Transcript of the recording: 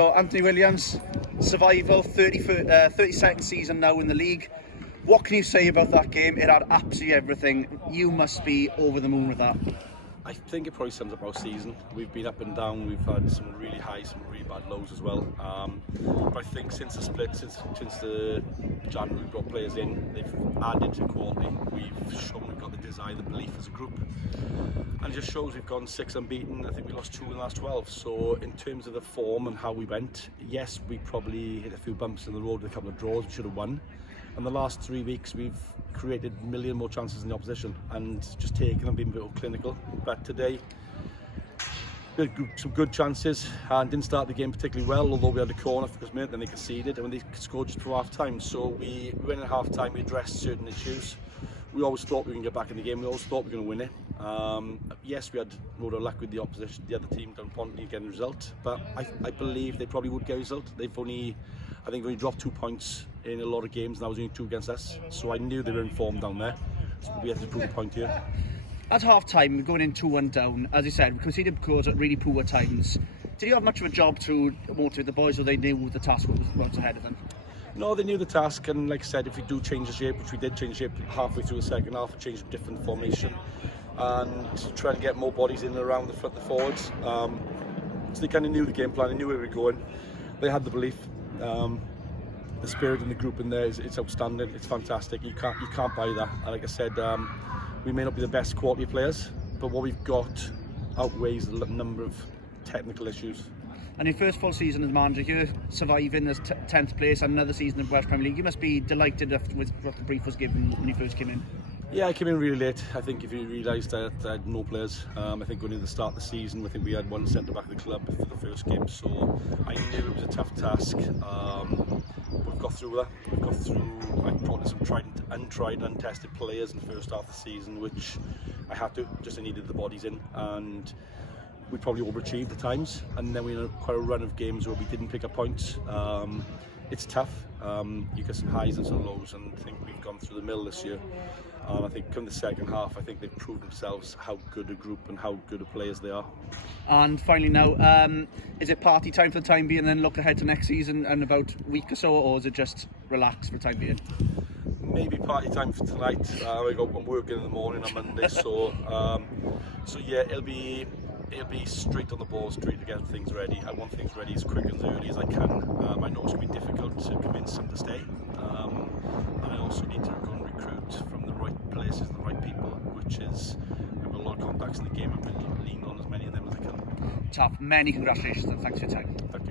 So Anthony Williams, survival, 32nd season now in the league. What can you say about that game? It had absolutely everything. You must be over the moon with that. I think it probably sums up our season. We've been up and down. We've had some really highs, some really bad lows as well. But I think since the split, since the January we brought players in, they've added to quality. We've shown we've got the desire, the belief as a group, and it just shows we've gone 6 unbeaten. I think we lost 2 in the last 12. So in terms of the form and how we went, yes, we probably hit a few bumps in the road with a couple of draws. We should have won. And the last 3 weeks we've created a million more chances than the opposition and just taken them, being a bit more clinical. But today we had some good chances and didn't start the game particularly well, although we had a corner for a minute, then they conceded and they scored just before half time. So we went at half time, we addressed certain issues. We always thought we were going to get back in the game, we always thought we were going to win it. Yes, we had more luck with the opposition, the other team down Ponty getting a result, but I believe they probably would get a result. I think only dropped 2 points in a lot of games, and that was only 2 against us. So I knew they were in form down there, so we had to prove a point here. At half time, going in 2-1 down, as you said, we conceded goals at really poor times. Did you have much of a job to motivate the boys, or they knew the task was ahead of them? No, they knew the task, and like I said, if we do change the shape, which we did change the shape halfway through the second half, we changed a different formation and trying to get more bodies in and around the front, the forwards. So they kind of knew the game plan, they knew where we were going. They had the belief. The spirit in the group in there it's outstanding. It's fantastic. You can't buy that. And like I said, we may not be the best quality players, but what we've got outweighs the number of technical issues. And your first full season as manager, you're surviving as 10th place and another season in Welsh Premier League. You must be delighted with what the brief was given when you first came in. Yeah, I came in really late. I think if you realised that I had no players, I think going into the start of the season, I think we had one centre back of the club for the first game, so I knew it was a tough task. We've got through that. We've got through. I brought in some untried, untested players in the first half of the season, which I had to. I needed the bodies in, and we probably overachieved at times. And then we had quite a run of games where we didn't pick up points. It's tough. You get some highs and some lows, and I think we've gone through the mill this year. I think come the second half, I think they've proved themselves how good a group and how good of players they are. And finally now, is it party time for the time being and then look ahead to next season in about a week or so, or is it just relax for the time being? Maybe party time for tonight. I'm working in the morning on Monday, so yeah, it'll be straight on the ball, straight to get things ready. I want things ready as quick and as early as I can. I know it's going to be difficult to convince them to stay, and I also need to go and recruit from the right places and the right people, which is, I've got a lot of contacts in the game. I've been leaning on as many of them as I can. Top, many congratulations and thanks for your time. Thank you.